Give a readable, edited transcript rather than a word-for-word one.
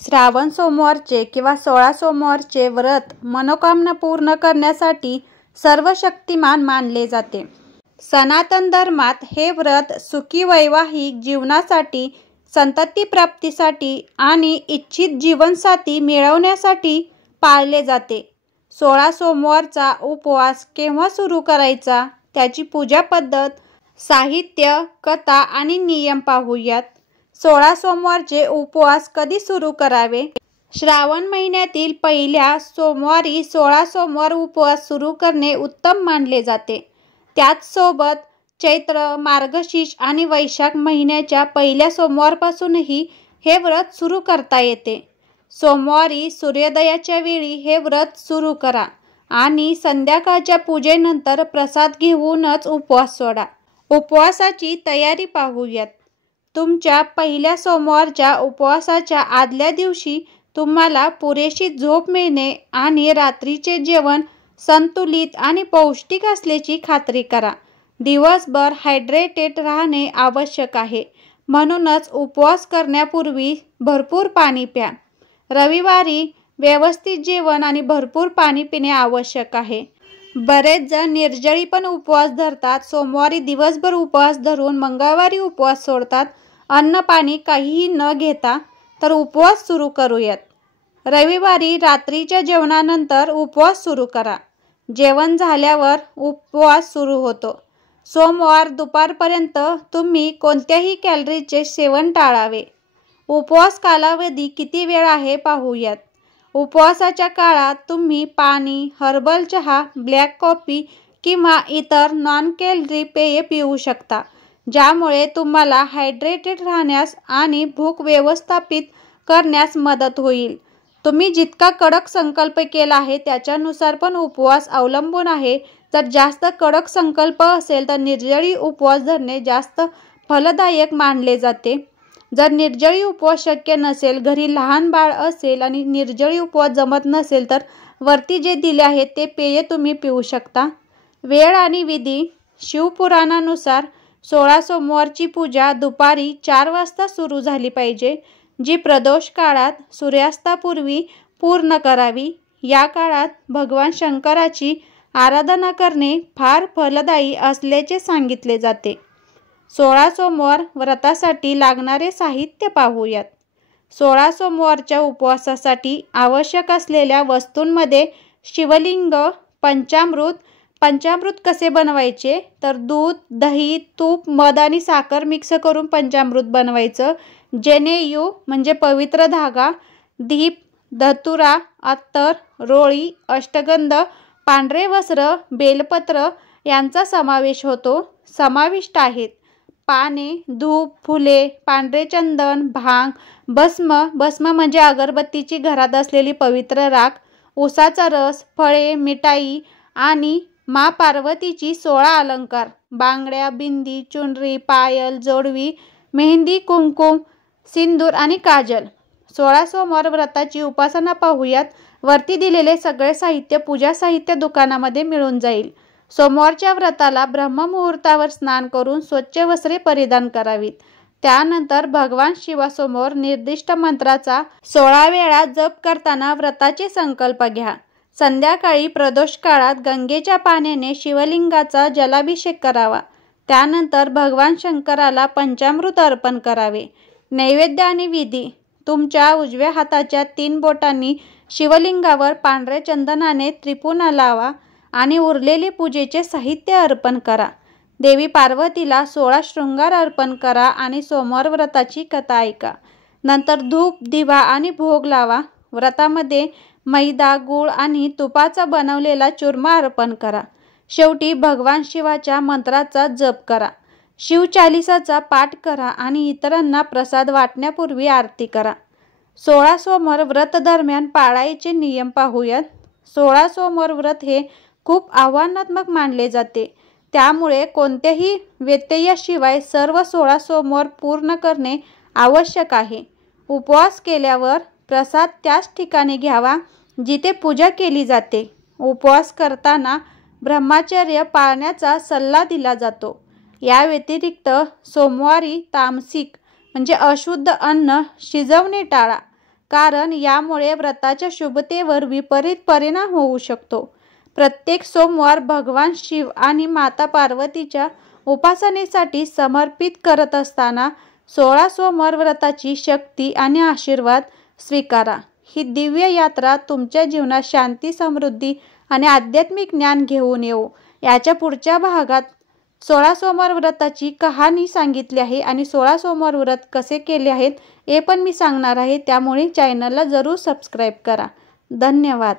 श्रावण सोमवारचे किंवा 16 सोमवारचे व्रत मनोकामना पूर्ण करण्यासाठी सर्वशक्तिमान मानले जाते. सनातन धर्मात हे व्रत सुखी वैवाहिक जीवनासाठी, संतती प्राप्तीसाठी आणि इच्छित जीवनसाथी मिळवण्यासाठी पाळले जाते. 16 सोमवारचा उपवास केव्हा सुरू करायचा, त्याची पूजा पद्धत, साहित्य, कथा आणि नियम पाहूयात. 16 सोमवारचे उपवास कधी सुरू करावे? श्रावण महिन्यातील पहिल्या सोमवारी 16 सोमवार उपवास सुरू करणे उत्तम मानले जाते. त्याचसोबत चैत्र, मार्गशीर्ष आणि वैशाख महिन्याच्या पहिल्या सोमवारपासूनही हे व्रत सुरू करता येते. सोमवारी सूर्योदयाच्या वेळी हे व्रत सुरू करा आणि संध्याकाळच्या पूजेनंतर प्रसाद घेऊनच उपवास सोडा. उपवासाची तयारी पाहूयात. तुमच्या पहिल्या सोमवारच्या उपवासाच्या आदल्या दिवशी तुम्हाला पुरेशी झोप मिळणे आणि रात्रीचे जेवण संतुलित आणि पौष्टिक असल्याची खात्री करा. दिवसभर हायड्रेटेड राहणे आवश्यक आहे, म्हणूनच उपवास करण्यापूर्वी भरपूर पाणी प्या. रविवारी व्यवस्थित जेवण आणि भरपूर पाणी पिणे आवश्यक आहे. बरेच जण निर्जळी पण उपवास धरतात. सोमवारी दिवसभर उपवास धरून मंगळवारी उपवास सोडतात. अन्न पाणी काहीही न घेता. तर उपवास सुरू करूयात. रविवारी रात्रीच्या जेवणानंतर उपवास सुरू करा. जेवण झाल्यावर उपवास सुरू होतो. सोमवार दुपारपर्यंत तुम्ही कोणत्याही कॅलरीचे सेवन टाळावे. उपवास कालावधी किती वेळ आहे पाहूयात. उपवासाच्या काळात तुम्ही पाणी, हर्बल चहा, ब्लॅक कॉफी किंवा इतर नॉन कॅलरी पेये पिऊ शकता, ज्यामुळे तुम्हाला हायड्रेटेड राहण्यास आणि भूक व्यवस्थापित करण्यास मदत होईल. तुम्ही जितका कडक संकल्प केला आहे त्याच्यानुसार पण उपवास अवलंबून आहे. जर जास्त कडक संकल्प असेल तर निर्जळी उपवास धरणे जास्त फलदायक मानले जाते. जर निर्जळी उपवास शक्य नसेल, घरी लहान बाळ असेल आणि निर्जळी उपवास जमत नसेल, तर वरती जे दिले आहे ते पेय तुम्ही पिऊ शकता. वेळ आणि विधी. शिवपुराणानुसार 16 सोमवारची पूजा दुपारी 4 वाजता सुरू झाली पाहिजे, जी प्रदोष काळात सूर्यास्तापूर्वी पूर्ण करावी. या काळात भगवान शंकराची आराधना करणे फार फलदायी असल्याचे सांगितले जाते. 16 सोमवार व्रतासाठी लागणारे साहित्य पाहूयात. 16 सोमवारच्या उपवासासाठी आवश्यक असलेल्या वस्तूंमध्ये शिवलिंग, पंचामृत. पंचामृत कसे बनवायचे? तर दूध, दही, तूप, मध आणि साखर मिक्स करून पंचामृत बनवायचं. जनेयू म्हणजे पवित्र धागा, दीप, धतुरा, अत्तर, रोळी, अष्टगंध, पांढरे वस्त्र, बेलपत्र यांचा समावेश होतो. समाविष्ट आहेत पाने, धूप, फुले, पांढरे चंदन, भांग, भस्म. भस्म म्हणजे अगरबत्तीची घरात असलेली पवित्र राख, उसाचा रस, फळे, मिठाई आणि मा पार्वतीची 16 अलंकार, बांगड्या, बिंदी, चुनरी, पायल, जोडवी, मेहंदी, कुंकुम, सिंदूर आणि काजल. 16 सोमवार व्रताची उपासना पाहूयात. वरती दिलेले सगळे साहित्य पूजा साहित्य दुकानामध्ये मिळून जाईल. सोमवारच्या व्रताला ब्रह्ममुहूर्तावर स्नान करून स्वच्छ वस्त्रे परिधान करावीत. त्यानंतर भगवान शिवासमोर निर्दिष्ट मंत्राचा 16 वेळा जप करताना व्रताचे संकल्प घ्या. संध्याकाळी प्रदोष काळात गंगेच्या पाण्याने शिवलिंगाचा जलाभिषेक करावा. त्यानंतर भगवान शंकराला पंचामृत अर्पण करावे. नैवेद्य आणि विधी. तुमच्या उजव्या हाताच्या 3 बोटांनी शिवलिंगावर पांढऱ्या चंदनाने त्रिपुणा लावा आणि उरलेले पूजेचे साहित्य अर्पण करा. देवी पार्वतीला 16 शृंगार अर्पण करा आणि सोमवार व्रताची कथा ऐका. नंतर धूप, दिवा आणि भोग लावा. व्रतामध्ये मैदा, गूळ आणि तुपाचा बनवलेला चूरमा अर्पण करा. शेवटी भगवान शिवाच्या मंत्राचा जप करा. शिवचालिसाचा पाठ करा आणि इतरांना प्रसाद वाटण्यापूर्वी आरती करा. 16 सोमवार व्रत दरम्यान पाळायचे नियम पाहूयात. 16 सोमवार व्रत हे खूप आव्हानात्मक मानले जाते. त्यामुळे कोणत्याही व्यत्ययाशिवाय सर्व 16 सोमवार पूर्ण करणे आवश्यक आहे. उपवास केल्यावर प्रसाद त्याच ठिकाणी घ्यावा जिथे पूजा केली जाते. उपवास करताना ब्रह्मचर्य पाळण्याचा सल्ला दिला जातो. या व्यतिरिक्त सोमवारी तामसिक म्हणजे अशुद्ध अन्न शिजवणे टाळा. कारण यामुळे व्रताच्या शुभतेवर विपरीत परिणाम होऊ शकतो. प्रत्येक सोमवार भगवान शिव आणि माता पार्वतीच्या उपासनेसाठी समर्पित करत असताना 16 सोमवार व्रताची शक्ती आणि आशीर्वाद स्वीकारा. ही दिव्य यात्रा तुमच्या जीवनात शांती, समृद्धी आणि आध्यात्मिक ज्ञान घेऊन येऊ. याच्या पुढच्या भागात 16 सोमवार व्रताची कहाणी सांगितली आहे आणि 16 सोमवार व्रत कसे केले आहेत हे पण मी सांगणार आहे. त्यामुळे चॅनलला जरूर सबस्क्राईब करा. धन्यवाद.